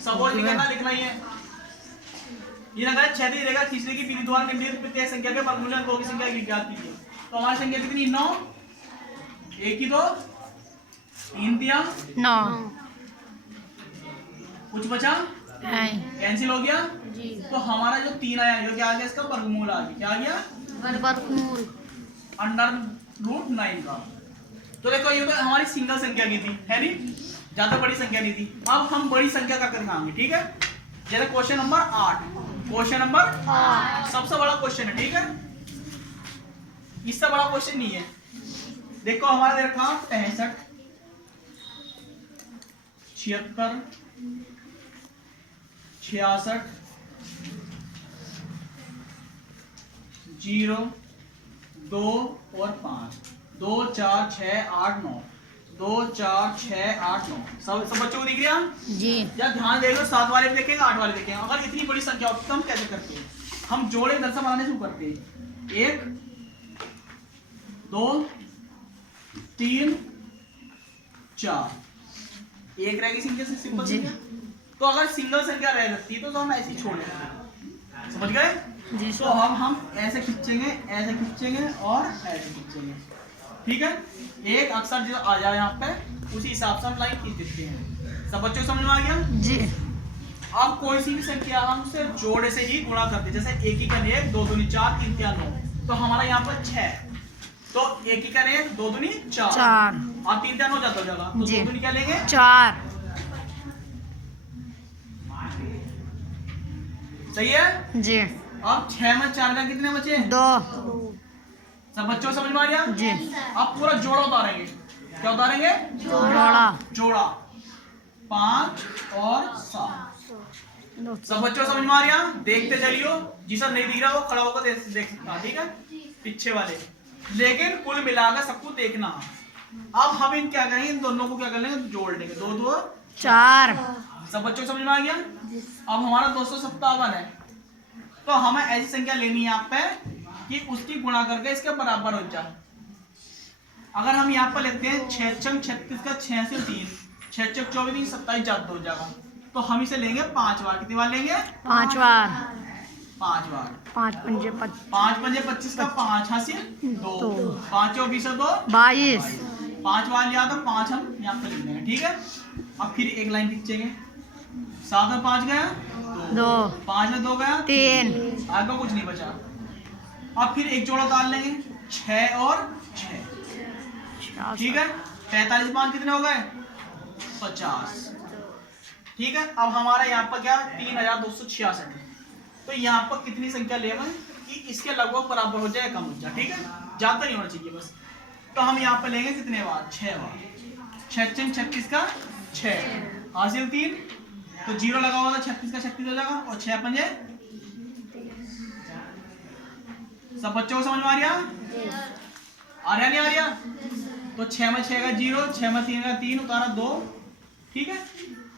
सब और लिखना लिखना ही है। ये लगा 6 देगा तीसरे की पीढ़ी द्वारा निम्नलिखित प्रत्येक संख्या के वर्गमूल को की संख्या की ज्ञात कीजिए। तो हमारी संख्या कितनी 9, 1 की 2, 3 दिया 9, कुछ बचा कैंसिल हो गया जी। तो हमारा जो 3 आया जो क्या आ गया इसका वर्गमूल आ गया। क्या आ गया वर्गमूल √9 का। तो देखो ये तो हमारी सिंगल संख्या की थी है नहीं, ज्यादा बड़ी संख्या नहीं थी। अब हम बड़ी संख्या का दिखाएंगे ठीक है। जैसे क्वेश्चन नंबर 8, क्वेश्चन नंबर 8 सबसे बड़ा क्वेश्चन है ठीक है, इससे बड़ा क्वेश्चन नहीं है। देखो हमारा दे रखा 65, 76, 66, 0, 2 और 5, 2 4 6 8 9, 2 4 6 8 9 सब बच्चों को दिख रहा जी। या ध्यान दे लो, 7 वाले भी देखेंगे 8 वाले देखेंगे। अगर इतनी बड़ी संख्या होती तो हम कैसे करते हैं, हम जोड़े दरसा बनाने शुरू करते हैं। 1 2 3 4, एक रहेगी संख्या से सिंपल संख्या। तो अगर सिंगल संख्या रह सकती है तो हम ऐसे ही छोड़ देंगे, समझ गए जी। तो हम ऐसे खींचेंगे और ऐसे खींचेंगे ठीक है। एक अक्षर जो आ जाए यहाँ पे उसी हिसाब से हम लाइन खींच देते हैं। सब बच्चों समझ में आ गया जी। अब कोई सी भी संख्या हम उसे जोड़े से ही गुणा करते हैं। जैसे 1 का 1, 2 दूनी 4, 3 तिया 9, तो हमारा यहाँ पर 6, तो 1 का 1, 2 दूनी 4 और 3 तिया 9 जाता हो जाएगा, तो 2 दूनी क्या लेंगे 4। सही है जी। अब 6 में 4 का कितने बचे 2 सब बच्चों समझ में आ गया। जी। अब पूरा जोड़ा उतारेंगे। क्या उतारेंगे जोड़ा 5 और 7। सब बच्चों समझ में आ रहा, देखते चलियो, जिसे नहीं दिख रहा वो खड़ा होकर देख सकता ठीक है पीछे वाले, लेकिन कुल मिलाकर सबको देखना। अब हम इन क्या करेंगे, इन दोनों को क्या कर लेंगे जोड़ लेंगे, 2 2 4। सब बच्चों समझ में आ गया। अब हमारा 257 है, तो हमें ऐसी संख्या लेनी है यहाँ पे कि उसकी गुणा करके इसके बराबर हो जाए। अगर हम यहाँ पर लेते हैं 6 छंग 36 का 6 से 3, 6 चौक 24 27 जाता हो जाएगा, तो हम इसे लेंगे 5 बार। कितनी बार लेंगे 5 बार। 5 बार। 5 पंजे 5 पंजे 25 का 5 हासिल 2, 5 और 20 2 22। 5 बार लिया तो 5 हम यहाँ पर लिख देंगे ठीक है। अब फिर एक लाइन खींचेंगे, 7 में 5 गया 2, 5 में 2 गया 3, आगे कुछ नहीं बचा। अब फिर एक जोड़ा डाल लेंगे 6 और 6 ठीक है। 45 5 कितने हो गए 50 ठीक है। अब हमारा यहाँ पर क्या 3266 है, तो यहाँ पर कितनी संख्या लेंगे कि इसके लगभग बराबर हो जाए, कम हो जाए ठीक है, ज्यादा नहीं होना चाहिए बस। तो हम यहाँ पर लेंगे कितने बार 6 बार, 6 छंग 36 का 6 हासिल 3, तो 0 लगा हुआ था 36 का 36 हो जाएगा और 6 पंजे। सब बच्चों को समझ में आ रहा नहीं आ रहा। तो 6 में 6 का 0, 6 में 3 का 3 उतारा 2 ठीक है।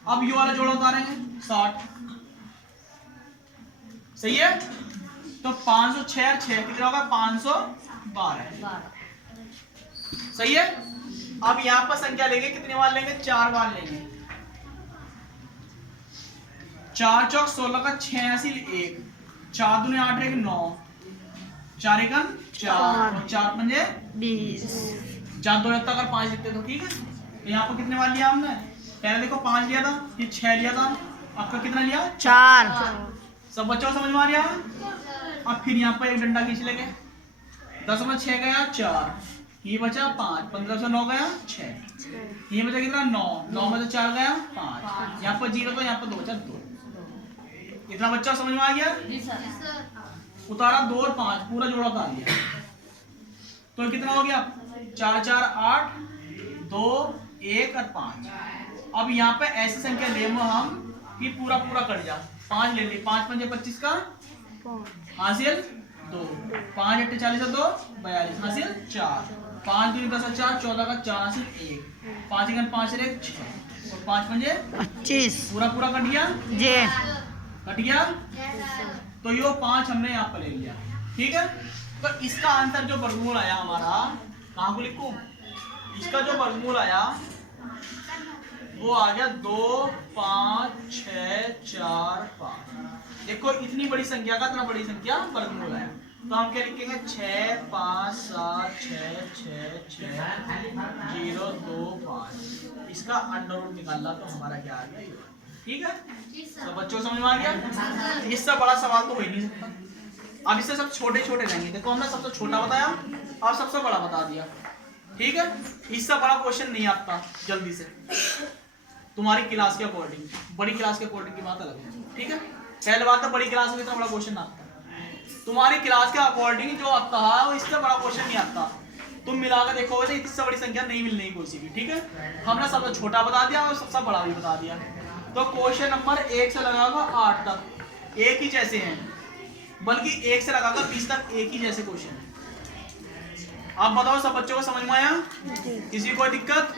अब ये वाला जोड़ा उतारेंगे 60 सही है। तो 506 और 6 कितना होगा 512 सही है। अब यहाँ पर संख्या लेंगे कितने बार लेंगे 4 बार लेंगे। 4 चौक 16 का 6 हासिल 1, 4 दूनी 8 1 9, 4 एकम 4 और 4 पंजे 20। 4 2 अगर 5 लिखते तो ठीक है। तो यहाँ पर कितने बार लिया हमने, पहले देखो 5 लिया था, फिर 6 लिया था, आपका कितना लिया 4। सब बच्चों को समझ में आ रहा है। अब फिर यहाँ पर एक डंडा खींच लेंगे, 10 में 6 गया 4, ये बचा 5, 15 से 9 गया 6, ये बचा कितना 9, 9 में से 4 गया 5, यहाँ पर 0 तो यहाँ पर 2 बचा 2। इतना बच्चा समझ में आ गया। उतारा 2 और 5 पूरा जोड़ा उतार लिया, तो कितना हो गया 4 4 8 2 1 और 5। अब यहाँ पे ऐसी संख्या ले हम कि पूरा पूरा कट जा। 5 ले ली, 5 पंजे 25 का हासिल 2, 5 8 40 2 42 हासिल 4, 5 2 10 4 14 का 4 हासिल 1, 5 1 5 1 6 और 5 पंजे 25। पूरा पूरा कट गया जी। कट गया। तो यो 5 हमने यहाँ पर ले लिया ठीक है। तो इसका आंसर जो वर्गमूल आया हमारा, कहाँ को लिखूं, इसका जो वर्गमूल आया वो आ गया 2 5 6 4 5। देखो इतनी बड़ी संख्या का इतना बड़ी संख्या वर्गमूल है, तो हम क्या लिखेंगे 6 5 7 6 6 6 0 2 5। इसका अंडर रूट निकालना तो हमारा क्या आ गया ये। ठीक है, तो बच्चों को समझ में आ गया। इससे बड़ा सवाल तो हो ही नहीं सकता। अब इससे सब छोटे छोटे रहेंगे। देखो हमने सबसे छोटा बताया, अब सबसे बड़ा बता दिया। ठीक है, इससे बड़ा क्वेश्चन नहीं आता जल्दी से, तुम्हारी क्लास के अकॉर्डिंग। बड़ी क्लास के अकॉर्डिंग की बात अलग है। ठीक है, पहले बात तो बड़ी क्लास में इतना बड़ा क्वेश्चन आता है। तुम्हारी क्लास के अकॉर्डिंग जो आता है वो इससे बड़ा क्वेश्चन नहीं आता। तुम मिलाकर देखोगे तो इससे बड़ी संख्या नहीं मिलनी कोई भी। ठीक है, हमने सबसे छोटा बता दिया और सबसे बड़ा भी बता दिया। तो क्वेश्चन नंबर 1 से लगाकर 8 तक एक ही जैसे हैं, बल्कि 1 से लगाकर 20 तक एक ही जैसे क्वेश्चन है। आप बताओ सब बच्चों को समझ में आया? किसी को दिक्कत?